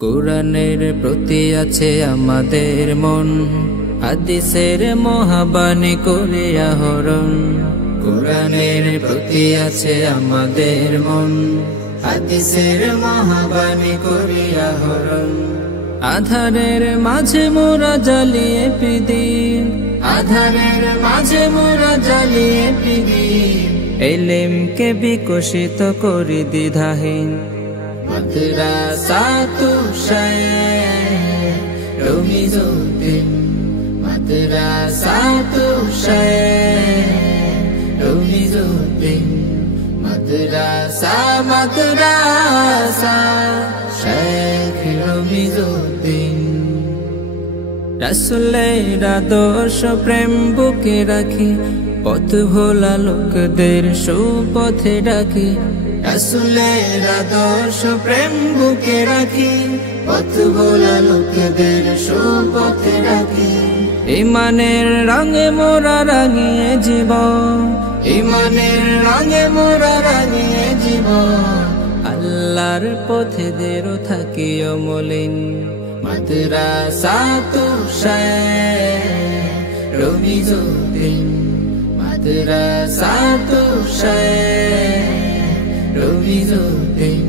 কুরআনের প্রতি আছে আমাদের মন, হাদিসের মহাবাণী করে আহরণ। কুরআনের প্রতি আছে আমাদের মন, হাদিসের মহাবাণী করে আহরণ। আধারের মাঝে মোরা জ্বালিয়ে প্রদীপ, আধারের মাঝে মোরা জ্বালিয়ে প্রদীপ। ইলমকে বিকশিত করি দ্বিধাহীন, মাদ্রাসাতু শাইখ রমিজউদ্দিন, মাদ্রাসাতু শাইখ রমিজউদ্দিন। মাদ্রাসা মাদ্রাসা শাইখ রমিজউদ্দিন। রাসূলের আদর্শ প্রেম বুকে রাখি, পথ ভোলা লোকদের সুপথে ডাকি। রাসূলের আদর্শ প্রেম বুকে রাখি, পথ ভোলা লোকদের সুপথে ডাকি। ঈমানের রঙে মোরা রাঙিয়ে জীবন, ঈমানের রঙে মোরা রাঙিয়ে জীবন। আল্লাহর পথে দেরো থাকি অমলিন, মাদ্রাসাতু শাইখ রমিজউদ্দিন, মাদ্রাসাতু শাইখ রমিজউদ্দিন।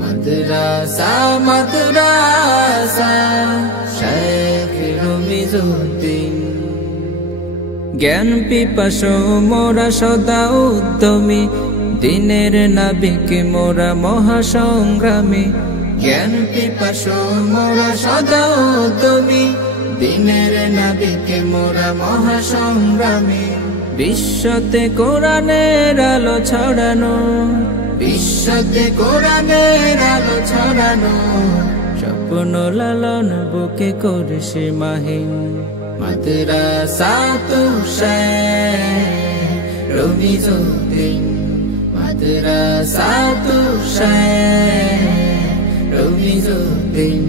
মাদ্রাসা মাদ্রাসা শাইখ রমিজউদ্দিন। জ্ঞান পিপাসু মোরা সদা উদ্যমী, দিনের নাবিক মোরা মহাসংগ্রামী। জ্ঞান পিপাসু মোরা সদা উদ্যমী, দিনের নাবিক মোরা মহাসংগ্রামী। বিশ্বতে কোরআনের আলো ছড়ানো, বিশ্বতে কোরআনের আলো ছড়ানো। স্বপ্ন লালন বুকে করছে মাহিন, মাদ্রাসাতু শাইখ রমিজউদ্দিন, মাদ্রাসাতু শাইখ রমিজউদ্দিন।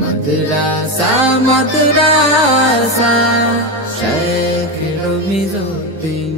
মাদ্রাসা মাদ্রাসা শাইখ রমিজউদ্দিন।